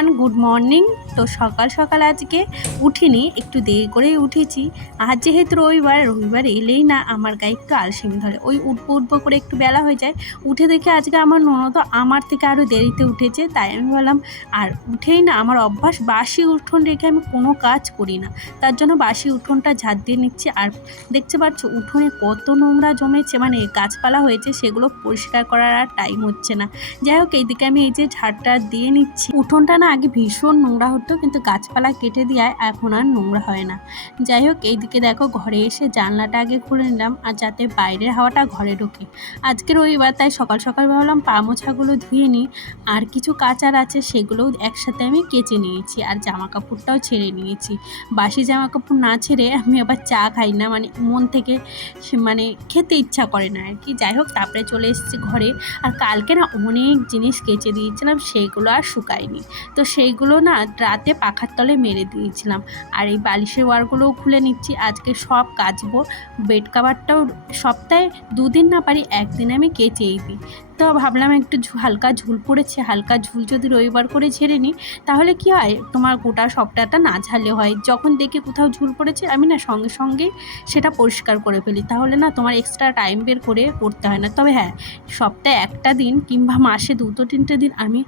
Everyone, good morning. তো সকাল সকাল আজকে উঠিনি, একটু দেরি করেই উঠেছি। আজ যেহেতু রবিবার এলেই না আমার গায়ে একটু আলসেমি ধরে, ওই উঠবো করে একটু বেলা হয়ে যায়। উঠে দেখে আজকে আমার ননদ আমার থেকে আরও দেরিতে উঠেছে, তাই আমি বললাম আর উঠেই না আমার অভ্যাস বাসি উঠোন রেখে আমি কোনো কাজ করি না, তার জন্য বাসি উঠোনটা ঝাড় দিয়ে নিচ্ছি। আর দেখতে পাচ্ছ উঠোনে কত নোংরা জমেছে, মানে গাছপালা হয়েছে, সেগুলো পরিষ্কার করার আর টাইম হচ্ছে না। যাই হোক, এইদিকে আমি এই যে ঝাড়টা দিয়ে নিচ্ছি। উঠোনটা না আগে ভীষণ নোংরা হতো, কিন্তু গাছপালা কেটে দেওয়ায় এখন আর নোংরা হয় না। যাই হোক, এইদিকে দেখো ঘরে এসে জানলাটা আগে খুলে নিলাম, আর যাতে বাইরের হাওয়াটা ঘরে ঢোকে। আজকে রবিবার, তাই সকাল সকাল ভাবলাম পা মোছাগুলো ধুয়ে নিই, আর কিছু কাচার আছে সেগুলোও একসাথে আমি কেচে নিয়েছি, আর জামা কাপড়টাও ছেড়ে নিয়েছি। বাসি জামা কাপড় না ছেড়ে আমি আবার চা খাই না, মানে মন থেকে মানে খেতে ইচ্ছা করে না আর কি। যাই হোক, তারপরে চলে এসেছি ঘরে। আর কালকে না অনেক জিনিস কেচে দিয়েছিলাম, সেইগুলো আর শুকায়নি, তো সেইগুলো না রাতে পাখার তলে মেরে দিয়েছিলাম। আর এই বালিশের ওয়ারগুলোও খুলে নিচ্ছি, আজকে সব কাচবো। বেড কাভারটাও সপ্তাহে 2 দিন না পারি 1 দিন আমি কেচেই দিই। তো ভাবলাম একটু হালকা ঝুল পড়েছে, হালকা ঝুল যদি রবিবার করে ঝেড়ে নিই তাহলে কি হয়, তোমার গোটা সপ্তাহটা না ঝাড়লে হয়। যখন দেখি কোথাও ঝুল পড়েছে আমি না সঙ্গে সঙ্গেই সেটা পরিষ্কার করে ফেলি, তাহলে না তোমার এক্সট্রা টাইম বের করে করতে হয় না। তবে হ্যাঁ, সপ্তাহে একটা দিন কিংবা মাসে 2-3টে দিন আমি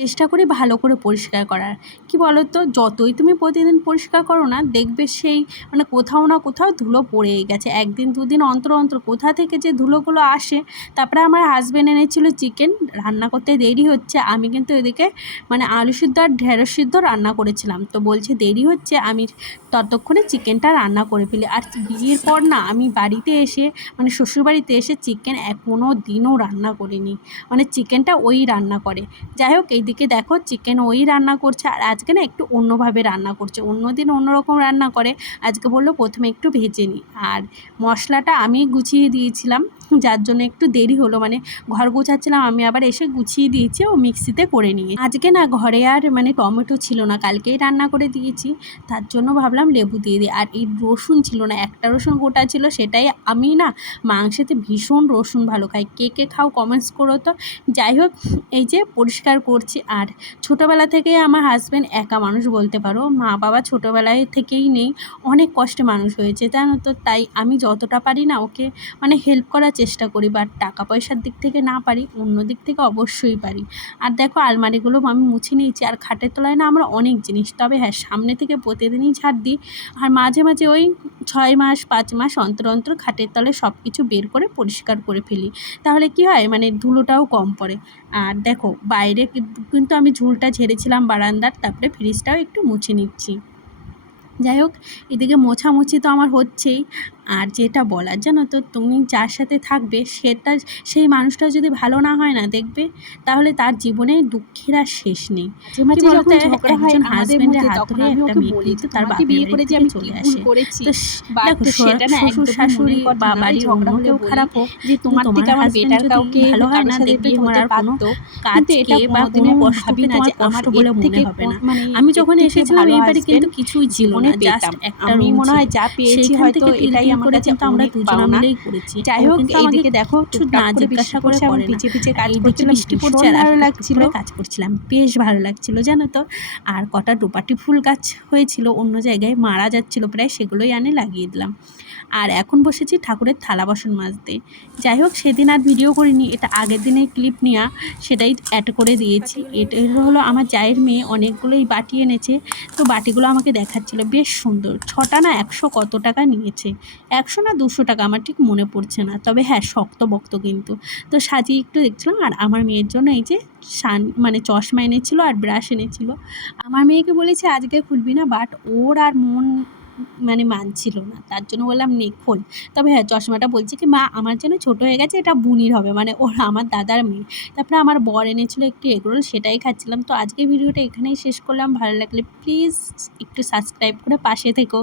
চেষ্টা করি ভালো করে পরিষ্কার করার। কি বলো তো, যতই তুমি প্রতিদিন পরিষ্কার করো না, দেখবে সেই মানে কোথাও না কোথাও ধুলো পড়েই গেছে। 1-2 দিন অন্তর অন্তর কোথা থেকে যে ধুলোগুলো আসে। তারপরে আমার হাজব্যান্ড এনেছিল চিকেন, রান্না করতে দেরি হচ্ছে। আমি কিন্তু এদিকে মানে আলু সিদ্ধ আর ঢেঁড়স সিদ্ধ রান্না করেছিলাম, তো বলছে দেরি হচ্ছে, আমি ততক্ষণে চিকেনটা রান্না করে ফেলি। আর বিয়ের পর না আমি বাড়িতে এসে মানে শ্বশুরবাড়িতে এসে চিকেন কোনো দিনও রান্না করিনি, মানে চিকেনটা ওই রান্না করে। যাই হোক, এইদিকে দেখো চিকেন ওই রান্না করছে, আর আজকে না একটু অন্যভাবে রান্না করছে। অন্যদিন অন্যরকম রান্না করে, আজকে বললো প্রথমে একটু ভেজে নিই। আর মশলাটা আমি গুছিয়ে দিয়েছিলাম, যার জন্য একটু দেরি হলো, মানে ঘর গোছাচ্ছিলাম আমি, আবার এসে গুছিয়ে দিয়েছি, ও মিক্সিতে করে নিয়ে। আজকে না ঘরে আর মানে টমেটো ছিল না, কালকেই রান্না করে দিয়েছি, তার জন্য ভাবলাম লেবু দিয়ে দিই। আর এই রসুন ছিল না, একটা রসুন গোটা ছিল, সেটাই আমি না মাংসেতে ভীষণ রসুন ভালো খাই, কে কে খাও কমেন্টস করো তো। যাই হোক, এই যে পরিষ্কার করছি। আর ছোটোবেলা থেকেই আমার হাজব্যান্ড একা মানুষ বলতে পারো, মা বাবা ছোটোবেলায় থেকেই নেই, অনেক কষ্টে মানুষ হয়েছে জানো তো। তাই আমি যতটা পারি না ওকে মানে হেল্প করার চেষ্টা করি, বাট টাকা পয়সার দিক থেকে না পারি, অন্য দিক থেকে অবশ্যই পারি। আর দেখো আলমারিগুলো আমি মুছে নিয়েছি, আর খাটের তলায় না আমরা অনেক জিনিস, তবে হ্যাঁ সামনে থেকে প্রতিদিনই ঝাড় দিই, আর মাঝে মাঝে ওই 6 মাস 5 মাস অন্তর অন্তর খাটের তলে সব কিছু বের করে পরিষ্কার করে ফেলি, তাহলে কি হয় মানে ধুলোটাও কম পড়ে। আর দেখো বাইরে কিন্তু আমি ঝুলটা ঝেড়েছিলাম বারান্দার, তারপরে ফ্রিজটাও একটু মুছে নিচ্ছি। যাই হোক, এদিকে মোছামুছি তো আমার হচ্ছেই। আর যেটা বলার জানো তো, তুমি যার সাথে থাকবে সেই মানুষটা যদি ভালো না হয় না, দেখবে তাহলে তার জীবনে দুঃখের আর শেষ নেই। কি বলতে একজন হাজবেন্ডের হাত ধরে একটা মেয়ে কিন্তু তার বাপের বাড়ি থেকে চলে আসে। তো দেখো শ্বশুর শাশুড়ি বা বাড়ির অন্য কেউ খারাপ হোক, যে তোমার থেকে আমার বেটার কাউকে ভালো হয় না, দেখবে তোমার আর কোনো কাজকে বা কোনো কষ্টকে তোমার কষ্ট বলে মনে হবে না। আমি যখন এসেছিলাম এই বাড়ি কিন্তু কিছুই ছিল না, জাস্ট একটা রুম মনে হয় যা পেয়েছি হয়তো এটাই আমার কাছে আমরা দুজনে মিলেই করেছি। যাই হোক, এইদিকে দেখো না জিজ্ঞাসা করে আমি পিছে পিছে কাজ করছিলাম, বৃষ্টি পড়ছে আর ভালো লাগছিল, কাজ করছিলাম, বেশ ভালো লাগছিল জানো তো। আর কটা ডোপাটি ফুল গাছ হয়েছিল অন্য জায়গায়, মারা যাচ্ছিল প্রায়, সেগুলোই আনে লাগিয়ে দিলাম। আর এখন বসেছি ঠাকুরের থালা বাসন মাজতে। যাই হোক, সেদিন আর ভিডিও করিনি, এটা আগের দিনের ক্লিপ নেওয়া, সেটাই অ্যাড করে দিয়েছি। এটা হলো আমার জায়ের মেয়ে, অনেকগুলোই বাটি এনেছে, তো বাটিগুলো আমাকে দেখাচ্ছিল, বেশ সুন্দর। 6টা না 100 কত টাকা নিয়েছে, 100 না 200 টাকা আমার ঠিক মনে পড়ছে না, তবে হ্যাঁ শক্ত বক্ত কিন্তু। তো সাজিয়ে একটু দেখছিলাম। আর আমার মেয়ের জন্য এই যে মানে চশমা এনেছিল আর ব্রাশ এনেছিল। আমার মেয়েকে বলেছি আজকে খুলবি না, বাট ওর আর মন মানে মানছিল না, তার জন্য বললাম নে খোল। তবে হ্যাঁ চশমাটা বলছে কি মা আমার যেন ছোটো হয়ে গেছে, এটা বুনির হবে, মানে ওর আমার দাদার মেয়ে। তারপরে আমার বর এনেছিল একটু এগরোল, সেটাই খাচ্ছিলাম। তো আজকে ভিডিওটা এখানেই শেষ করলাম, ভালো লাগলে প্লিজ একটু সাবস্ক্রাইব করে পাশে থেকো।